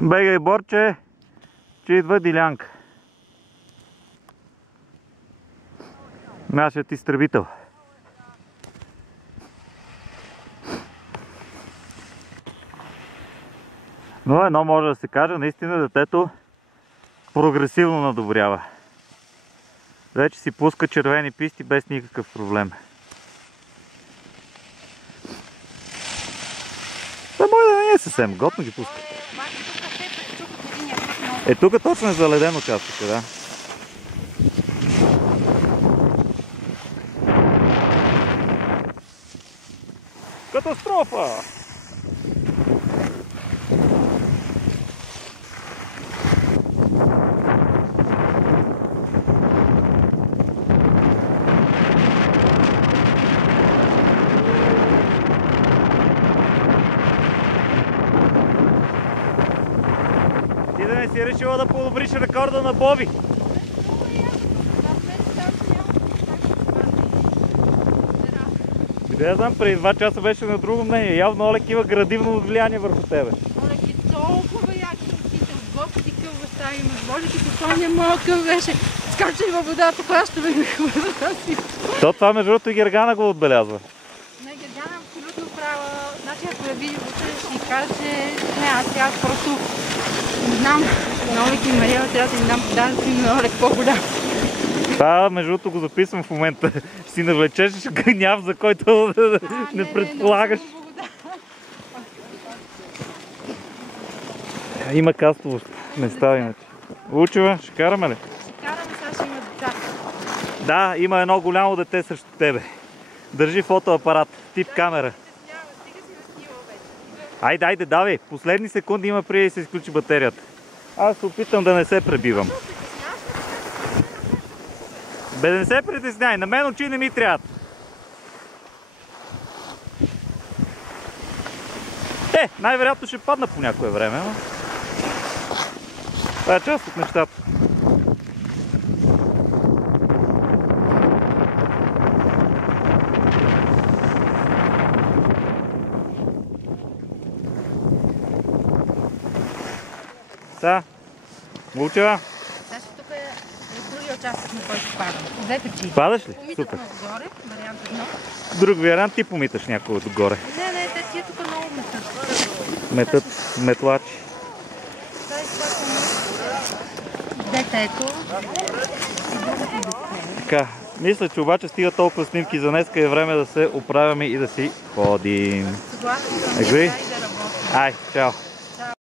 Бегай, Борче, че идва Дилянка. Нашият изтребител. Но едно може да се каже, наистина детето прогресивно надобрява. Вече си пуска червени писти без никакъв проблем. Това може да не е съвсем готно ги пуска. Тук точно е заледен участък, да. Катастрофа! Ти да не си решила да подобриш рекорда на Боби? Да, знам, преди 2 часа беше на друго мнение. Явно Олег има градивно влияние върху тебе. Олег е толкова яки ръците, отгоп ти къв баща имаш. Волики то не мога къв беше. Скачай във водата, хващаме на хвърта си. Това между другото и Гергана го отбелязва. Не, Гергана е абсолютно права. Значи ако я види утре, ще й каже, не, аз просто не знам. На Олег и Мария трябва да им дам подаръци на Олег по-голям. Това, между другото, го записвам в момента. Ще си навлечеш гняв, за който не предполагаш. Има кастово, не става иначе. Лучева, ще караме ли? Ще караме, сега ще има деца. Да, има едно голямо дете срещу тебе. Държи фотоапарат, тип камера. Айде, давай. Последни секунди има преди да се изключи батерията. Аз се опитам да не се пребивам. Бе, да не се притесняй, на мен очи не ми трябват. Най-вероятно ще падна по някое време, но... Това е част от нещата. Лучева. Тук е другия участък, на който падам. Две причини. Падаш ли? Помитат Супер. отгоре, вариант 1. Друг вариант, ти помиташ някой отгоре. Не, те тия тук много метат. Метат метлачи. Детето. Така, мисля, че обаче стига толкова снимки за днеска, е време да се оправяме и да си ходим. Съгласна съм, Agree? да работим. Ай, чао!